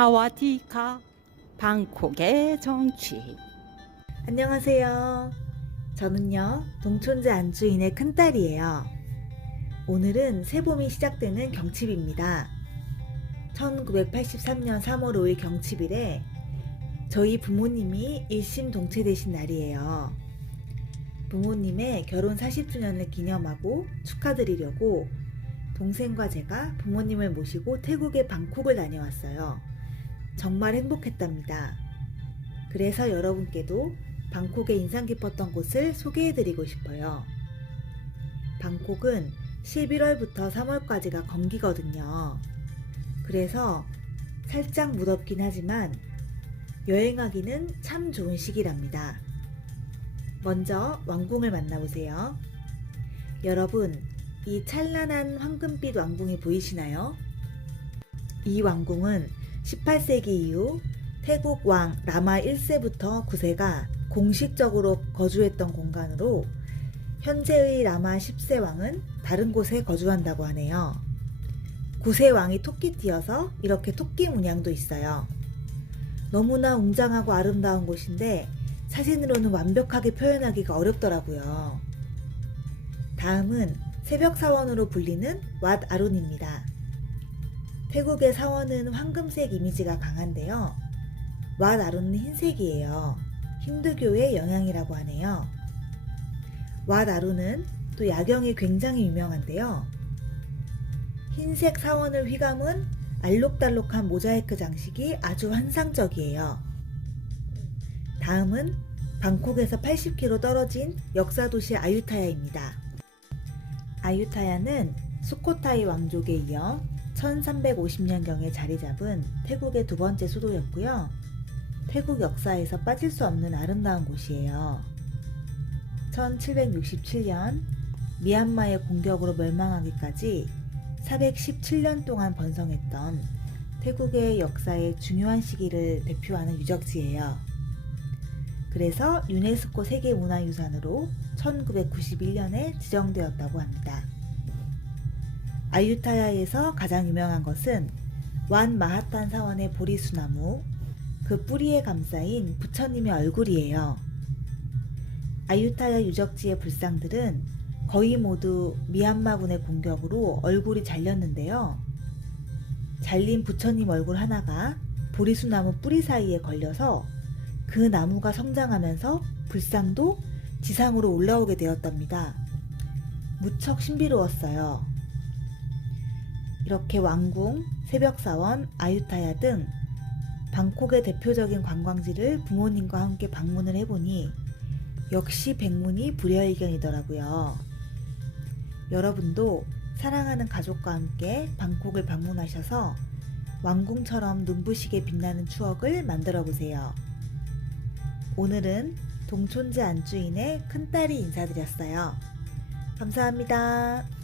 사와디카 방콕의 정취 안녕하세요. 저는요, 동촌제 안주인의 큰딸이에요. 오늘은 새봄이 시작되는 경칩입니다. 1983년 3월 5일 경칩일에 저희 부모님이 일심 동체되신 날이에요. 부모님의 결혼 40주년을 기념하고 축하드리려고 동생과 제가 부모님을 모시고 태국의 방콕을 다녀왔어요. 정말 행복했답니다. 그래서 여러분께도 방콕의 인상 깊었던 곳을 소개해드리고 싶어요. 방콕은 11월부터 3월까지가 건기거든요. 그래서 살짝 무덥긴 하지만 여행하기는 참 좋은 시기랍니다. 먼저 왕궁을 만나보세요. 여러분, 이 찬란한 황금빛 왕궁이 보이시나요? 이 왕궁은 18세기 이후 태국 왕 라마 1세부터 9세가 공식적으로 거주했던 공간으로 현재의 라마 10세 왕은 다른 곳에 거주한다고 하네요. 9세 왕이 토끼띠여서 이렇게 토끼 문양도 있어요. 너무나 웅장하고 아름다운 곳인데 사진으로는 완벽하게 표현하기가 어렵더라고요. 다음은 새벽 사원으로 불리는 왓 아룬입니다. 태국의 사원은 황금색 이미지가 강한데요. 왓 아룬은 흰색이에요. 힌두교의 영향이라고 하네요. 왓 아룬은 또 야경이 굉장히 유명한데요. 흰색 사원을 휘감은 알록달록한 모자이크 장식이 아주 환상적이에요. 다음은 방콕에서 80km 떨어진 역사 도시 아유타야입니다. 아유타야는 수코타이 왕족에 이어 1350년경에 자리 잡은 태국의 두 번째 수도였고요. 태국 역사에서 빠질 수 없는 아름다운 곳이에요. 1767년 미얀마의 공격으로 멸망하기까지 417년 동안 번성했던 태국의 역사의 중요한 시기를 대표하는 유적지예요. 그래서 유네스코 세계문화유산으로 1991년에 지정되었다고 합니다. 아유타야에서 가장 유명한 것은 완 마하탄 사원의 보리수나무, 그 뿌리에 감싸인 부처님의 얼굴이에요. 아유타야 유적지의 불상들은 거의 모두 미얀마군의 공격으로 얼굴이 잘렸는데요. 잘린 부처님 얼굴 하나가 보리수나무 뿌리 사이에 걸려서 그 나무가 성장하면서 불상도 지상으로 올라오게 되었답니다. 무척 신비로웠어요. 이렇게 왕궁, 새벽사원, 아유타야 등 방콕의 대표적인 관광지를 부모님과 함께 방문을 해보니 역시 백문이 불여일견이더라고요. 여러분도 사랑하는 가족과 함께 방콕을 방문하셔서 왕궁처럼 눈부시게 빛나는 추억을 만들어 보세요. 오늘은 동촌제 안주인의 큰딸이 인사드렸어요. 감사합니다.